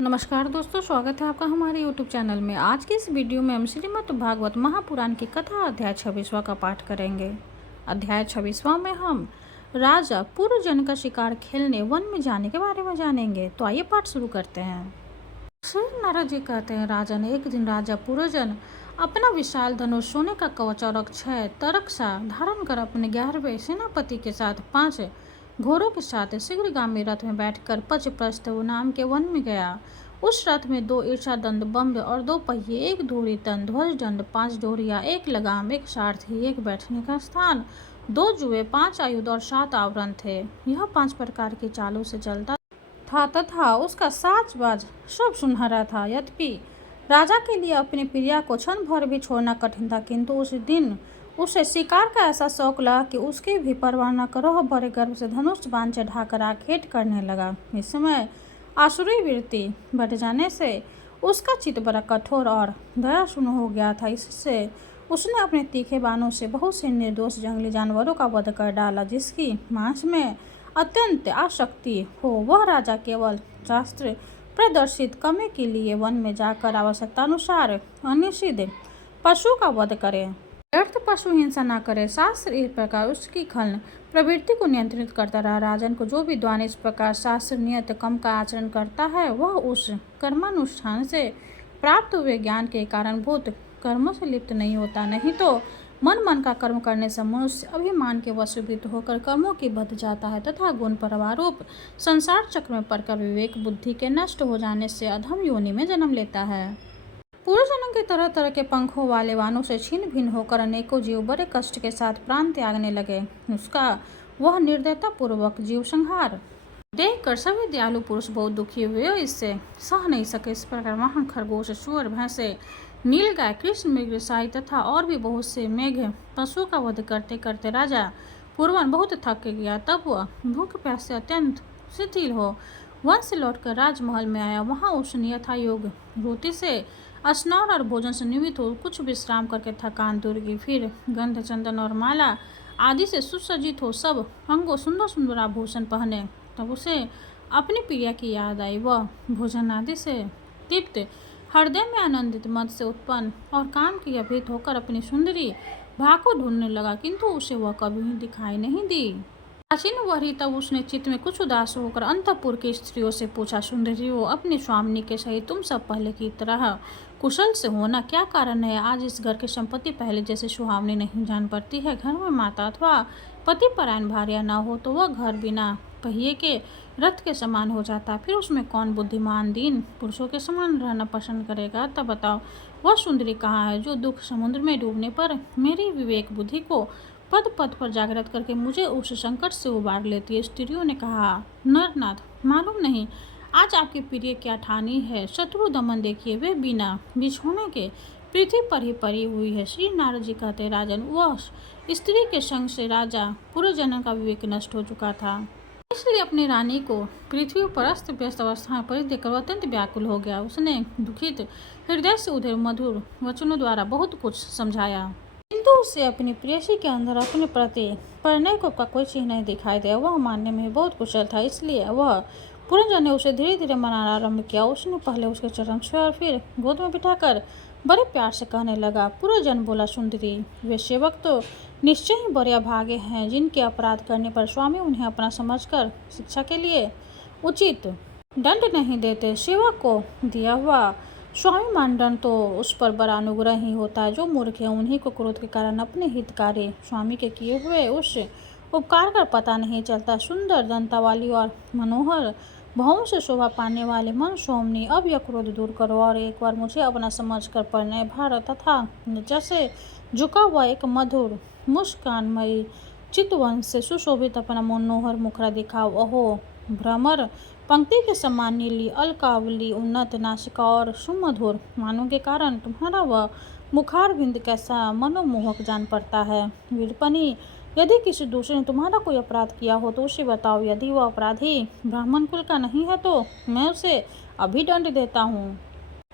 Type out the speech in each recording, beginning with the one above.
नमस्कार दोस्तों, स्वागत है आपका हमारे YouTube चैनल में। आज की इस वीडियो में हम श्रीमद् भागवत महापुराण की कथा अध्याय 26वां का पाठ करेंगे। अध्याय 26वां में हम राजा पूर्वजन का शिकार खेलने वन में जाने के बारे में जानेंगे। तो आइए पाठ शुरू करते हैं। श्री नारद जी कहते हैं, राजन, एक दिन राजा पूर्वजन अपना विशाल धनुष, सोने का कवच और अक्षय तरक्षा धारण कर अपने 11वें सेनापति के साथ 5 घोड़ों के साथ शीघ्रगामी रथ में बैठकर पचप्रस्थ नाम के वन में गया। उस रथ में 2 ईर्षादंड बंब और 2 पहिए, 1 धूरी तन, ध्वज दंड, 5 डोरियां, 1 लगाम, 1 सारथी, 1 बैठने का स्थान, 2 जुए, 5 आयुध और 7 आवरण थे। यह 5 प्रकार की चालों से चलता था तथा उसका साजबाज सब सुनहरा था। यद्यपि राजा के लिए अपनी प्रिया को क्षण भर भी छोड़ना कठिन था, किंतु उस दिन उसे शिकार का ऐसा शौक लगा कि उसकी भी परवाह न कर वह बड़े गर्व से धनुष बाण चढ़ाकर आखेट करने लगा। इस समय आसुरी वृत्ति बढ़ जाने से उसका चित्त बड़ा कठोर और दयाशून्य हो गया था। इससे उसने अपने तीखे बाणों से बहुत से निर्दोष जंगली जानवरों का वध कर डाला। जिसकी मांस में अत्यंत आसक्ति हो, वह राजा केवल शास्त्र प्रदर्शित कमी के लिए वन में जाकर आवश्यकतानुसार अनिषिद्ध पशु का वध करे, व्यर्थ पशु हिंसा न करे। शास्त्र इस प्रकार उसकी खलन प्रवृत्ति को नियंत्रित करता रहा। राजन को जो विद्वान इस प्रकार शास्त्र नियत कर्म का आचरण करता है, वह उस कर्मानुष्ठान से प्राप्त हुए ज्ञान के कारणभूत कर्मों से लिप्त नहीं होता। नहीं तो मन का कर्म करने से मनुष्य अभिमान के वशीभूत होकर कर्मों की बध जाता है तथा गुण प्रवारूप संसार चक्र में पड़कर विवेक बुद्धि के नष्ट हो जाने से अधम योनि में जन्म लेता है। पूर्वजन्म के तरह तरह के पंखों वाले वानों से छिन्न भिन्न होकर अनेकों जीव बड़े कष्ट के साथ प्राण त्यागने लगे। उसका वह निर्दयता पूर्वक जीव संहार देखकर सभी दयालु पुरुष बहुत दुखी हुए और इससे सह नहीं सके। इस प्रकार महान खरगोश, सूअर, भैंसे, नीलगाय, कृष्ण मृग, साई तथा और भी बहुत से मेघ पशुओं का वध करते करते राजा पूर्वन बहुत थक गया। तब वह भूख प्यास से अत्यंत शिथिल हो वन से लौटकर राजमहल में आया। वहां उसने यथायोग रोटी से स्नान और भोजन से निमित्त हो कुछ विश्राम करके थकान दूर की। फिर गंध, चंदन और माला आदि से सुसज्जित हो सब अंगों सुंदर सुंदर आभूषण पहने। तब उसे अपनी प्रिया की याद आई। वह भोजन आदि से तृप्त, हृदय में आनंदित, मद से उत्पन्न और काम की अभित होकर अपनी सुंदरी भा को ढूंढने लगा, किंतु उसे वह कभी दिखाई नहीं दी। प्राचीन वही तब उसने चित्त में कुछ उदास होकर अंतःपुर की स्त्रियों से पूछा, सुंदरी हो, अपनी स्वामिनी के सहित तुम सब पहले की तरह कुशल से हो ना? क्या कारण है आज इस घर की संपत्ति पहले जैसे सुहावनी नहीं जान पड़ती है? घर में माता अथवा पति परायण भार्या न हो तो वह घर बिना पहिए के रथ के समान हो जाता। फिर उसमें कौन बुद्धिमान दीन पुरुषों के समान रहना पसंद करेगा? तब बताओ वह सुंदरी कहाँ है जो दुख समुद्र में डूबने पर मेरी विवेक बुद्धि को पद पद पर जागृत करके मुझे उस संकट से उबार लेती है? स्त्रियों ने कहा, नरनाथ, मालूम नहीं आज आपकी प्रिय क्या ठानी है। शत्रु दमन देखिए, वे बिना बिछोने के पृथ्वी पर ही पड़ी हुई है। श्री नारद जी कहते, राजन, वह स्त्री के संग से राजा पूर्वजन्म का विवेक नष्ट हो चुका था, इसलिए अपनी रानी को पृथ्वी पर अस्त व्यस्त अवस्था में पड़ी देखकर अत्यंत व्याकुल हो गया। उसने दुखित हृदय से उधर मधुर वचनों द्वारा बहुत कुछ समझाया, किंतु उसे अपनी प्रेयसी के अंदर अपने प्रति प्रणय का कोई चिन्ह नहीं दिखाई दिया। वह मानने में बहुत कुशल था, इसलिए वह पूर्वजन ने उसे धीरे धीरे मनाना आरंभ किया। उसने पहले उसके चरण छुए और फिर गोद में बिठाकर बड़े प्यार से कहने लगा। पूर्वजन बोला, सुंदरी, वे सेवक तो निश्चय ही बड़े अभागे हैं जिनके अपराध करने पर स्वामी उन्हें अपना समझकर शिक्षा के लिए उचित दंड नहीं देते। सेवक को दिया हुआ स्वामी मानदंड तो उस पर बड़ा अनुग्रह ही होता है। जो मूर्ख है उन्हीं को क्रोध के कारण अपने हितकारी स्वामी के किए हुए उस उपकार का पता नहीं चलता। सुंदर दंता वाली और मनोहर भावों से शोभा पाने वाले मन सोमनी, अब यह क्रोध दूर करो और एक बार मुझे अपना समझ कर प्रणय भार तथा जैसे झुका हुआ एक मधुर मुस्कानमयी चितवन से सुशोभित अपना मनोहर मुखरा दिखाओ। अहो भ्रमर पंक्ति के समान नीली अलकावली, उन्नत नासिका और सुमधुर मानों के कारण तुम्हारा वह मुखारविंद कैसा मनोमोहक जान पड़ता है। वीरपनी, यदि किसी दूसरे ने तुम्हारा कोई अपराध किया हो तो उसे बताओ। यदि वह अपराधी ब्राह्मण कुल का नहीं है तो मैं उसे अभी दंड देता हूँ।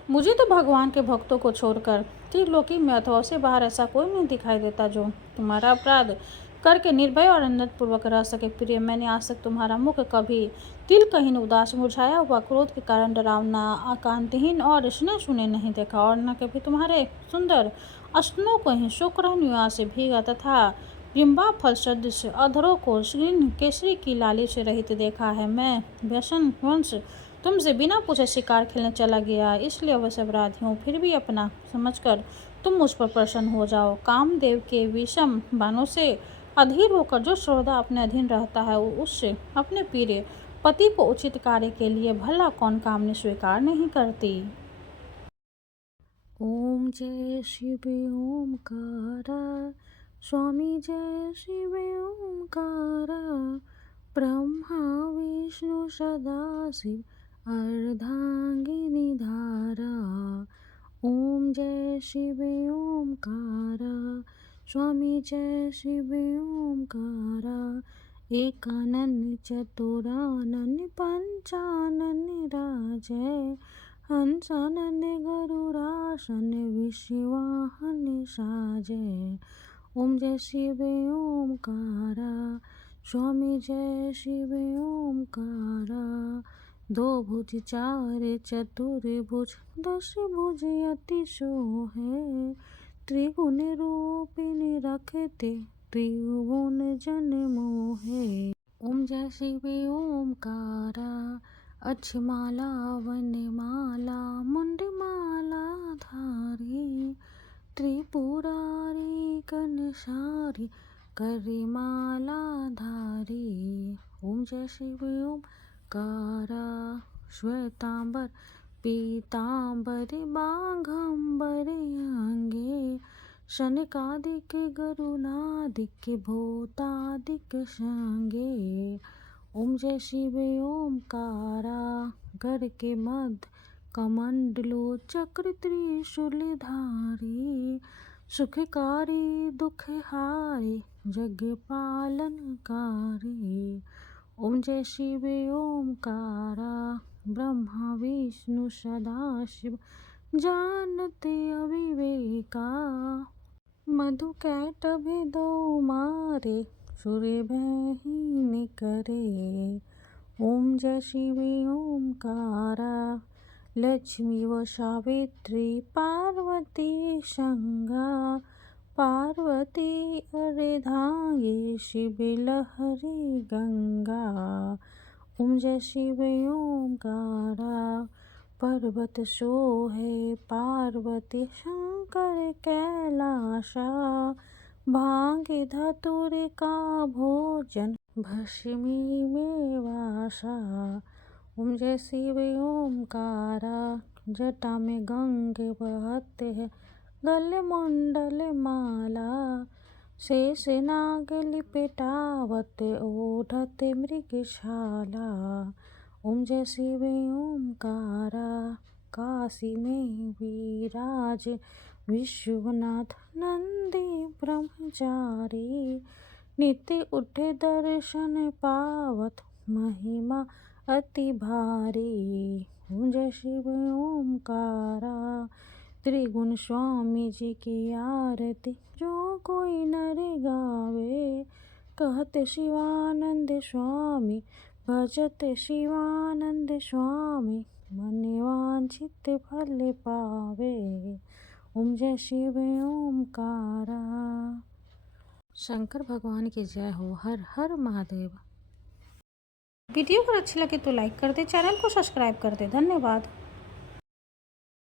मुझे तो भगवान के भक्तों को छोड़कर त्रिलोकी में अथवा से बाहर ऐसा कोई नहीं दिखाई देता जो तुम्हारा अपराध करके निर्भय और आनंदपूर्वक रह सके। प्रिय, मैंने आज तक तुम्हारा मुख कभी तिलकहीन, उदास, मुरझाया हुआ, क्रोध के कारण डरावना, आकांतहीन और स्नेह शून्य नहीं देखा, और न कभी तुम्हारे सुंदर स्तनों को ही शुक्रान्युआ से भीगा तथा बिंबा फल सदृश अधरों को श्रीन केसरी की लाली से रहित देखा है। मैं व्यसन वंश तुमसे बिना पूछे शिकार खेलने चला गया, इसलिए अवश्य अपराधी हूँ। फिर भी अपना समझकर तुम मुझ पर प्रसन्न हो जाओ। कामदेव के विषम बाणों से अधीर होकर जो श्रोता अपने अधीन रहता है, उससे अपने प्रिय पति को उचित कार्य के लिए भला कौन कामनी स्वीकार नहीं करती। ओम जय शिव ओमकारा, स्वामी जय शिव ओमकारा, ब्रह्मा विष्णु सदाशिव अर्धांगिनी धारा। ओम जय शिव ओमकारा, स्वामी जय शिव ओमकारा, एकानन चतुरानन पंचानन राजय, हंसानन गरुड़ासन विश्ववाहन साजय। ओम जय शिव ओमकारा, स्वामी जय शिव ओमकारा, दो भुज चार चतुर भुज, दस भुज अति शोभे, त्रिगुण रूपिणी रखते त्रिभुवन जन मोहे। ओम जय शिव ओमकारा, अक्षमाला वनमाला मुंडमाला धारी, त्रिपुरारी कनसारी करिमाला धारी। ओम जय शिव ओमकारा, श्वेतांबर पीतांबर बाघंबर अंगे, शनकादिक गरुनादिक भूतादिक संगे। ओम जय शिव ओमकारा, घर के मध्य कमंडलो चक्र त्रिशूलधारी, सुखकारी दुखहारी जग पालनकारी। ओम जय शिव ओमकारा, ब्रह्मा विष्णु सदाशिव जानते अविवेका, मधु कैटभ दो मारे सूर्य भयहीन करे। ओम जय शिव ओमकारा, लक्ष्मी व सावित्री पार्वती संगा, पार्वती अर्धांगी शिव लहरी गंगा। ओम जय शिव ओमकारा, पर्वत सोहे पार्वती शंकर कैलासा, भांग धतुर का भोजन भस्मी में वासा। ओम जय शिव ओमकारा, जटा में गंगे बहते हैं, गले मुंडल माला, शेष नाग लिपटावत ओढ़त मृगशाला। ओम जय शिव ओमकारा, काशी में विराज विश्वनाथ नंदी ब्रह्मचारी, नित्य उठे दर्शन पावत महिमा अति भारी। ओम जय शिव ओमकारा, त्रिगुण स्वामी जी की आरती जो कोई नर गावे, कहते शिवानंद स्वामी भजते शिवानंद स्वामी, मन वांछित फल पावे। ओम जय शिव ओमकारा। शंकर भगवान की जय हो। हर हर महादेव। वीडियो अगर अच्छी लगे तो लाइक कर दे, चैनल को सब्सक्राइब कर दे। धन्यवाद।